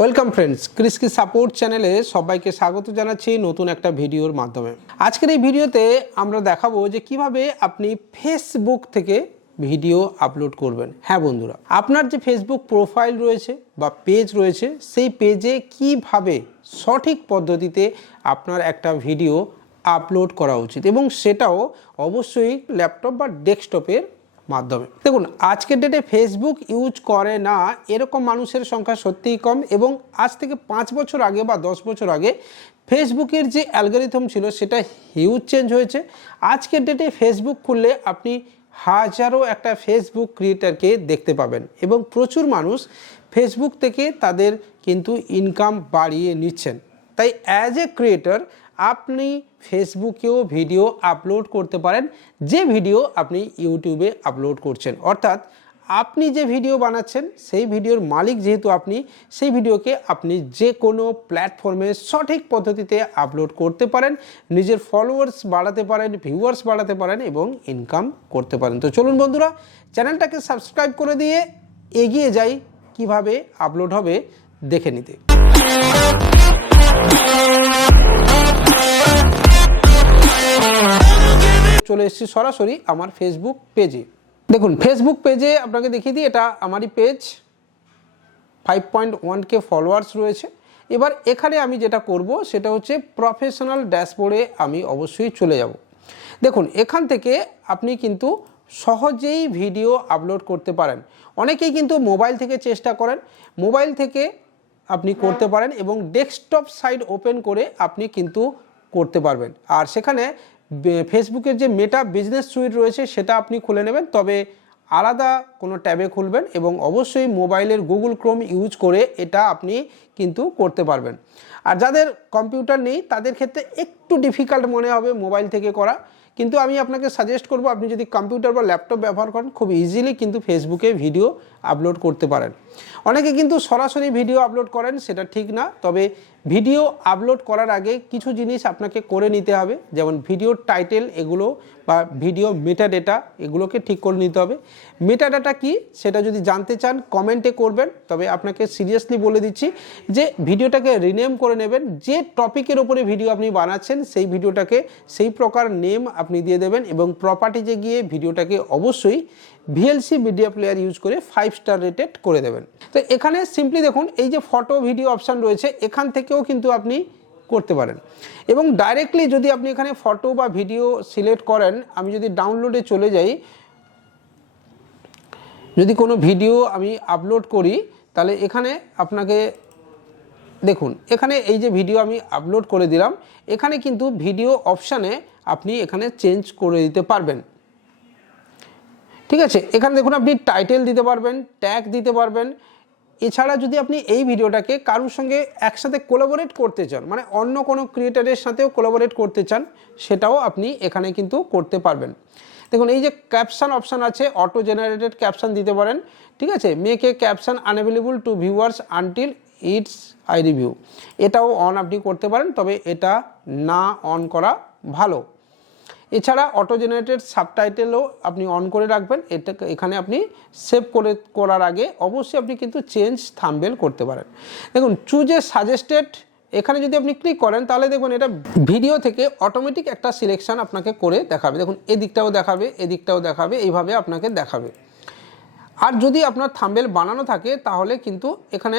Welcome friends, Chris কি support চ্যানেলে সবাইকে স্বাগত জানাচ্ছি নতুন একটা ভিডিওর মাধ্যমে। আজকের এই ভিডিওতে আমরা দেখাবো যে কিভাবে আপনি ফেসবুক থেকে ভিডিও আপলোড করবেন। হ্যাঁ বন্ধুরা, আপনার যে ফেসবুক প্রোফাইল রয়েছে বা পেজ রয়েছে, সেই পেজে কিভাবে সঠিক পদ্ধতিতে আপনার একটা ভিডিও আপলোড করা উচিত এবং সেটাও অবশ্যই ল্যাপটপ বা ডেস্কটপের মাধ্যমে। দেখুন, আজকের ডেটে ফেসবুক ইউজ করে না এরকম মানুষের সংখ্যা সত্যিই কম, এবং আজ থেকে 5 বছর আগে বা 10 বছর আগে ফেসবুকের যে অ্যালগরিথম ছিল সেটা হিউজ চেঞ্জ হয়েছে। আজকের ডেটে ফেসবুক খুললে আপনি হাজারো একটা ফেসবুক ক্রিয়েটারকে দেখতে পাবেন এবং প্রচুর মানুষ ফেসবুক থেকে তাদের কিন্তু ইনকাম বাড়িয়ে নিচ্ছেন। তাই অ্যাজ এ ক্রিয়েটর আপনি ফেসবুকেও ভিডিও আপলোড করতে পারেন, যে ভিডিও আপনি ইউটিউবে আপলোড করছেন। অর্থাৎ আপনি যে ভিডিও বানাচ্ছেন সেই ভিডিওর মালিক যেহেতু আপনি, সেই ভিডিওকে আপনি যে কোনো প্ল্যাটফর্মে সঠিক পদ্ধতিতে আপলোড করতে পারেন, নিজের ফলোয়ার্স বাড়াতে পারেন, ভিউয়ার্স বাড়াতে পারেন এবং ইনকাম করতে পারেন। তো চলুন বন্ধুরা, চ্যানেলটাকে সাবস্ক্রাইব করে দিয়ে এগিয়ে যাই কিভাবে আপলোড হবে দেখে নিতে। চলে এসেছি সরাসরি আমার ফেসবুক পেজে। দেখুন, ফেসবুক পেজে আপনাকে দেখিয়ে দিই, এটা আমারই পেজ, 5.1K ফলোয়ার্স রয়েছে। এবার এখানে আমি যেটা করব সেটা হচ্ছে প্রফেশনাল ড্যাশবোর্ডে আমি অবশ্যই চলে যাব। দেখুন, এখান থেকে আপনি কিন্তু সহজেই ভিডিও আপলোড করতে পারেন। অনেকেই কিন্তু মোবাইল থেকে চেষ্টা করেন, মোবাইল থেকে আপনি করতে পারেন এবং ডেস্কটপ সাইট ওপেন করে আপনি কিন্তু করতে পারবেন। আর সেখানে ফেসবুকের যে মেটা বিজনেস সুইট রয়েছে সেটা আপনি খুলে নেবেন, তবে আলাদা কোনো ট্যাবে খুলবেন এবং অবশ্যই মোবাইলের গুগল ক্রোম ইউজ করে এটা আপনি কিন্তু করতে পারবেন। আর যাদের কম্পিউটার নেই তাদের ক্ষেত্রে একটু ডিফিকাল্ট মনে হবে মোবাইল থেকে করা, কিন্তু আমি আপনাকে সাজেস্ট করব আপনি যদি কম্পিউটার বা ল্যাপটপ ব্যবহার করেন খুব ইজিলি কিন্তু ফেসবুকে ভিডিও আপলোড করতে পারেন। অনেকে কিন্তু সরাসরি ভিডিও আপলোড করেন, সেটা ঠিক না। তবে ভিডিও আপলোড করার আগে কিছু জিনিস আপনাকে করে নিতে হবে, যেমন ভিডিওর টাইটেল এগুলো বা ভিডিও মেটাডেটা এগুলোকে ঠিক করে নিতে হবে। মেটাডাটা কি সেটা যদি জানতে চান কমেন্টে করবেন, তবে আপনাকে সিরিয়াসলি বলে দিচ্ছি যে ভিডিওটাকে রিনেম করে নেবেন। যে টপিকের ওপরে ভিডিও আপনি বানাচ্ছেন সেই ভিডিওটাকে সেই প্রকার নেম আপনি দিয়ে দেবেন এবং প্রপার্টিজে গিয়ে ভিডিওটাকে অবশ্যই VLC মিডিয়া প্লেয়ার ইউজ করে 5 স্টার রেটেড করে দেবেন। তো এখানে সিম্পলি দেখুন, এই যে ফটো ভিডিও অপশান রয়েছে এখান থেকেও কিন্তু আপনি করতে পারেন এবং ডাইরেক্টলি যদি আপনি এখানে ফটো বা ভিডিও সিলেক্ট করেন, আমি যদি ডাউনলোডে চলে যাই, যদি কোনো ভিডিও আমি আপলোড করি তাহলে এখানে আপনাকে দেখুন, এখানে এই যে ভিডিও আমি আপলোড করে দিলাম, এখানে কিন্তু ভিডিও অপশানে আপনি এখানে চেঞ্জ করে দিতে পারবেন। ঠিক আছে, এখানে দেখুন আপনি টাইটেল দিতে পারবেন, ট্যাগ দিতে পারবেন। এছাড়া যদি আপনি এই ভিডিওটাকে কারোর সঙ্গে একসাথে কোলাবোরেট করতে চান, মানে অন্য কোনো ক্রিয়েটারের সাথেও কোলাবোরেট করতে চান, সেটাও আপনি এখানে কিন্তু করতে পারবেন। দেখুন, এই যে ক্যাপশন অপশান আছে, অটো জেনারেটেড ক্যাপশন দিতে পারেন। ঠিক আছে, make a caption unavailable to viewers until it's I review, এটাও অন আপনি করতে পারেন, তবে এটা না অন করা ভালো। এছাড়া অটো জেনারেটেড সাবটাইটেলও আপনি অন করে রাখবেন। এটা এখানে আপনি সেভ করার আগে অবশ্যই আপনি কিন্তু চেঞ্জ থাম্বনেল করতে পারেন। দেখুন, চুজ এ সাজেস্টেড, এখানে যদি আপনি ক্লিক করেন তাহলে দেখুন এটা ভিডিও থেকে অটোমেটিক একটা সিলেকশন আপনাকে করে দেখাবে। দেখুন, এদিকটাও দেখাবে, এদিকটাও দেখাবে, এইভাবে আপনাকে দেখাবে। আর যদি আপনার থাম্বনেল বানানো থাকে তাহলে কিন্তু এখানে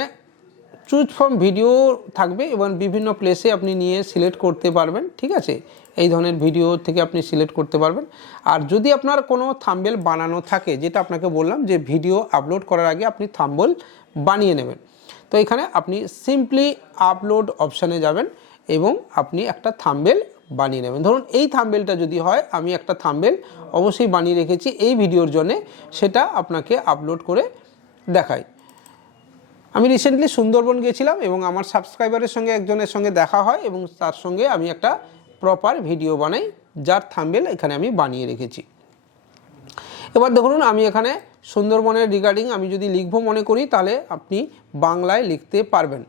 চুজ ফ্রম ভিডিও থাকবে এবং বিভিন্ন প্লেসে আপনি নিয়ে সিলেক্ট করতে পারবেন। ঠিক আছে, এই ধরনের ভিডিও থেকে আপনি সিলেক্ট করতে পারবেন। আর যদি আপনার কোনো থাম্বনেল বানানো থাকে, যেটা আপনাকে বললাম যে ভিডিও আপলোড করার আগে আপনি থাম্বনেল বানিয়ে নেবেন, তো এখানে আপনি সিম্পলি আপলোড অপশানে যাবেন এবং আপনি একটা থাম্বনেল বানিয়ে নেবেন। ধরুন এই থাম্বনেলটা যদি হয়, আমি একটা থাম্বনেল অবশ্যই বানিয়ে রেখেছি এই ভিডিওর জন্যে, সেটা আপনাকে আপলোড করে দেখাই। আমি রিসেন্টলি সুন্দরবন গেছিলাম এবং আমার সাবস্ক্রাইবারের সঙ্গে একজনের সঙ্গে দেখা হয় এবং তার সঙ্গে আমি একটা প্রপার ভিডিও বানাই, যার থাম্বনেল এখানে আমি বানিয়ে রেখেছি। এবার দেখুন, আমি এখানে সুন্দরবনের রিগার্ডিং আমি যদি লিখব মনে করি, তাহলে আপনি বাংলায় লিখতে পারবেন।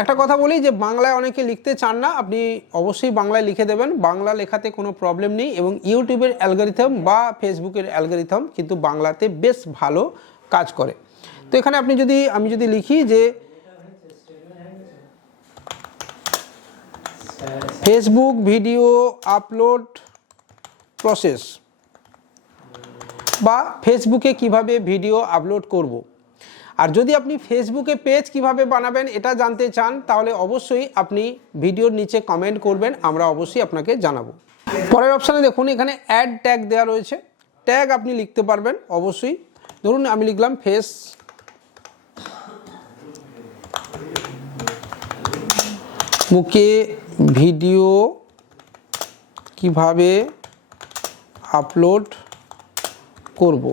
একটা কথা বলি যে বাংলায় অনেকে লিখতে চান না, আপনি অবশ্যই বাংলায় লিখে দেবেন, বাংলা লেখাতে কোনো প্রবলেম নেই এবং ইউটিউবের অ্যালগরিথম বা ফেসবুকের অ্যালগরিথম কিন্তু বাংলাতে বেশ ভালো কাজ করে। তো এখানে আপনি আমি যদি লিখি যে ফেসবুক ভিডিও আপলোড প্রসেস বা ফেসবুকে কিভাবে ভিডিও আপলোড করব। আর যদি আপনি ফেসবুকে পেজ কিভাবে বানাবেন এটা জানতে চান তাহলে অবশ্যই আপনি ভিডিওর নিচে কমেন্ট করবেন, আমরা অবশ্যই আপনাকে জানাবো। পরের অপশানে দেখুন এখানে অ্যাড ট্যাগ দেওয়া রয়েছে, ট্যাগ আপনি লিখতে পারবেন অবশ্যই। ধরুন আমি লিখলাম ফেসবুকে ভিডিও কিভাবে আপলোড করব,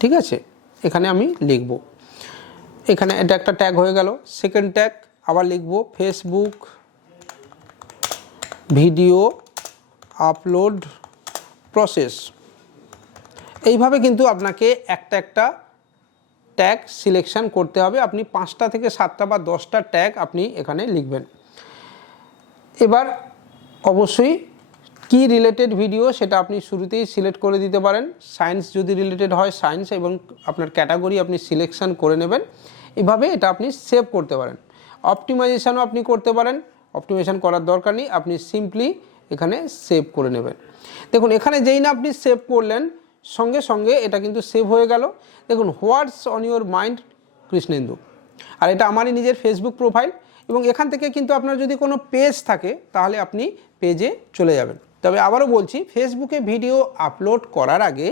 ঠিক আছে, এখানে আমি লিখব। এখানে এটা একটা ট্যাগ হয়ে গেল। সেকেন্ড ট্যাগ আবার লিখব ফেসবুক ভিডিও আপলোড প্রসেস। এইভাবে কিন্তু আপনাকে একটা একটা ট্যাগ সিলেকশন করতে হবে। আপনি 5টা থেকে 7টা বা 10টা ট্যাগ আপনি এখানে লিখবেন। এবার অবশ্যই কি রিলেটেড ভিডিও সেটা আপনি শুরুতেই সিলেক্ট করে দিতে পারেন। সায়েন্স যদি রিলেটেড হয় সায়েন্স এবং আপনার ক্যাটাগরি আপনি সিলেকশন করে নেবেন। এভাবে এটা আপনি সেভ করতে পারেন। অপটিমাইজেশনও আপনি করতে পারেন, অপটিমাইজেশন করার দরকার নেই, আপনি সিম্পলি এখানে সেভ করে নেবেন। দেখুন এখানে যেই না আপনি সেভ করলেন সঙ্গে সঙ্গে এটা কিন্তু সেভ হয়ে গেল। দেখুন what's on your mind Krishnendu, আর এটা আমারই নিজের ফেসবুক প্রোফাইল। এবং এখান থেকে কিন্তু আপনার যদি কোনো পেজ থাকে তাহলে আপনি পেজে চলে যাবেন। তবে আবারও বলছি, ফেসবুকে ভিডিও আপলোড করার আগে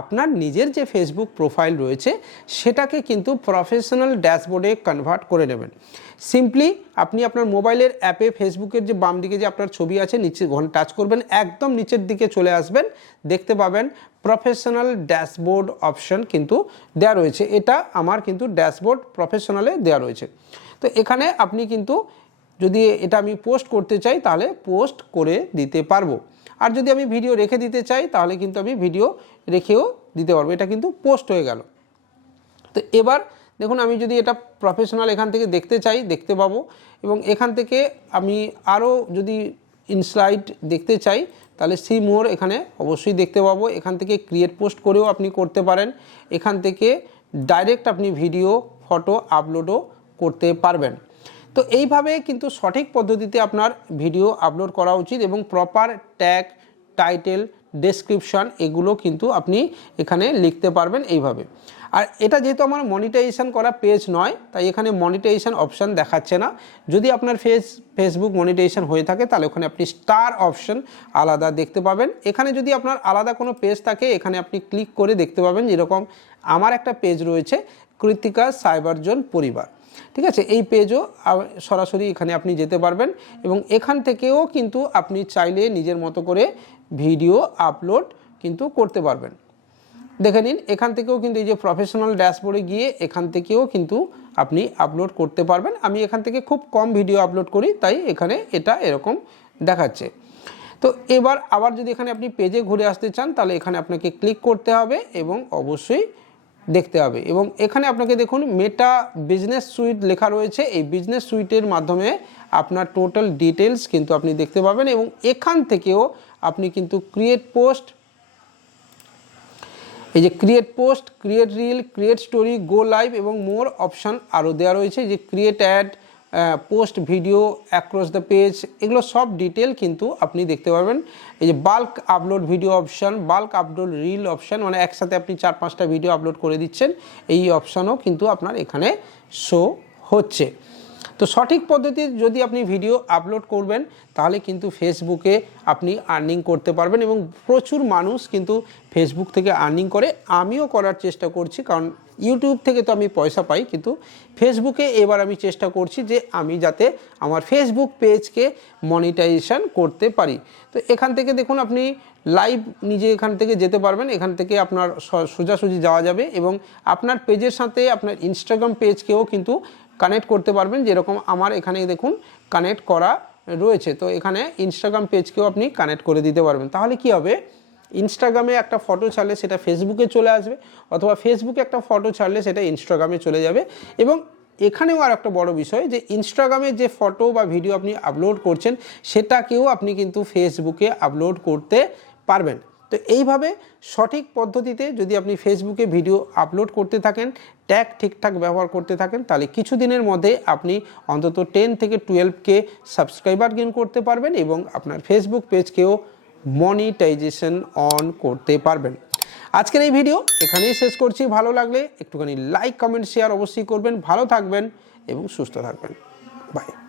আপনার নিজের যে ফেসবুক প্রোফাইল রয়েছে সেটাকে কিন্তু প্রফেশনাল ড্যাশবোর্ডে কনভার্ট করে নেবেন। সিম্পলি আপনি আপনার মোবাইলের অ্যাপে ফেসবুকের যে বাম দিকে যে আপনার ছবি আছে নিচে টাচ করবেন, একদম নিচের দিকে চলে আসবেন, দেখতে পাবেন প্রফেশনাল ড্যাশবোর্ড অপশন কিন্তু দেওয়া রয়েছে। এটা আমার কিন্তু ড্যাশবোর্ড প্রফেশনালে দেওয়া রয়েছে। তো এখানে আপনি কিন্তু যদি এটা আমি পোস্ট করতে চাই তাহলে পোস্ট করে দিতে পারবো, আর যদি আমি ভিডিও রেখে দিতে চাই তাহলে কিন্তু আমি ভিডিও রেখেও দিতে পারবো। এটা কিন্তু পোস্ট হয়ে গেল। তো এবার দেখুন আমি যদি এটা প্রফেশনাল এখান থেকে দেখতে চাই দেখতে পাবো, এবং এখান থেকে আমি আরও যদি ইনসাইট দেখতে চাই তাহলে সি মোর এখানে অবশ্যই দেখতে পাবো। এখান থেকে ক্রিয়েট পোস্ট করেও আপনি করতে পারেন, এখান থেকে ডাইরেক্ট আপনি ভিডিও ফটো আপলোডও করতে পারবেন। তো এইভাবে কিন্তু সঠিক পদ্ধতিতে আপনার ভিডিও আপলোড করা উচিত এবং প্রপার ট্যাগ, টাইটেল, ডেসক্রিপশন এগুলো কিন্তু আপনি এখানে লিখতে পারবেন এইভাবে। আর এটা যেহেতু আমার মনিটাইজেশন করা পেজ নয় তাই এখানে মনিটাইজেশন অপশান দেখাচ্ছে না। যদি আপনার ফেসবুক মনিটাইজেশন হয়ে থাকে তাহলে ওখানে আপনি স্টার অপশন আলাদা দেখতে পাবেন। এখানে যদি আপনার আলাদা কোনো পেজ থাকে এখানে আপনি ক্লিক করে দেখতে পাবেন, যেরকম আমার একটা পেজ রয়েছে কৃতিকা সাইবার জোন পরিবার, ঠিক আছে, এই পেজও সরাসরি এখানে আপনি যেতে পারবেন এবং এখান থেকেও কিন্তু আপনি চাইলে নিজের মতো করে ভিডিও আপলোড কিন্তু করতে পারবেন। দেখে নিন এখান থেকেও কিন্তু এই যে প্রফেশনাল ড্যাশবোর্ডে গিয়ে এখান থেকেও কিন্তু আপনি আপলোড করতে পারবেন। আমি এখান থেকে খুব কম ভিডিও আপলোড করি তাই এখানে এটা এরকম দেখাচ্ছে। তো এবার আবার যদি এখানে আপনি পেজে ঘুরে আসতে চান তাহলে এখানে আপনাকে ক্লিক করতে হবে এবং অবশ্যই দেখতে হবে। এবং এখানে আপনাকে দেখুন মেটা বিজনেস সুইট লেখা রয়েছে, এই বিজনেস সুইটের মাধ্যমে আপনার টোটাল ডিটেলস কিন্তু আপনি দেখতে পাবেন এবং এখান থেকেও আপনি কিন্তু ক্রিয়েট পোস্ট, এই যে create post, create reel, create story, গো লাইভ এবং মোর অপশান আরও দেওয়া রয়েছে, যে create add, post video across the page, এগুলো সব ডিটেল কিন্তু আপনি দেখতে পারবেন। এই যে bulk upload video option, bulk upload reel option, মানে একসাথে আপনি 4-5টা ভিডিও আপলোড করে দিচ্ছেন, এই অপশানও কিন্তু আপনার এখানে শো হচ্ছে। তো সঠিক পদ্ধতিতে যদি আপনি ভিডিও আপলোড করবেন তাহলে কিন্তু ফেসবুকে আপনি আর্নিং করতে পারবেন এবং প্রচুর মানুষ কিন্তু ফেসবুক থেকে আর্নিং করে। আমিও করার চেষ্টা করছি, কারণ ইউটিউব থেকে তো আমি পয়সা পাই, কিন্তু ফেসবুকে এবার আমি চেষ্টা করছি যে আমি যাতে আমার ফেসবুক পেজকে মনিটাইজেশন করতে পারি। তো এখান থেকে দেখুন আপনি লাইভ নিজে এখান থেকে যেতে পারবেন, এখান থেকে আপনার সোজাসুজি যাওয়া যাবে এবং আপনার পেজের সাথে আপনার ইনস্টাগ্রাম পেজকেও কিন্তু কানেক্ট করতে পারবেন, যেরকম আমার এখানে দেখুন কানেক্ট করা রয়েছে। তো এখানে ইনস্টাগ্রাম পেজকেও আপনি কানেক্ট করে দিতে পারবেন। তাহলে কি হবে, ইনস্টাগ্রামে একটা ফটো ছাড়লে সেটা ফেসবুকে চলে আসবে, অথবা ফেসবুকে একটা ফটো ছাড়লে সেটা ইনস্টাগ্রামে চলে যাবে। এবং এখানেও আর একটা বড় বিষয় যে ইনস্টাগ্রামে যে ফটো বা ভিডিও আপনি আপলোড করছেন সেটাকেও আপনি কিন্তু ফেসবুকে আপলোড করতে পারবেন। তো এইভাবে সঠিক পদ্ধতিতে যদি আপনি ফেসবুকে ভিডিও আপলোড করতে থাকেন, ট্যাগ ঠিকঠাক ব্যবহার করতে থাকেন, তাহলে কিছুদিনের মধ্যে আপনি অন্তত 10 থেকে 12K সাবস্ক্রাইবার গেইন করতে পারবেন এবং আপনার ফেসবুক পেজকেও মনিটাইজেশন অন করতে পারবেন। আজকের এই ভিডিও এখানেই শেষ করছি। ভালো লাগলে একটুখানি লাইক, কমেন্ট, শেয়ার অবশ্যই করবেন। ভালো থাকবেন এবং সুস্থ থাকবেন। বাই।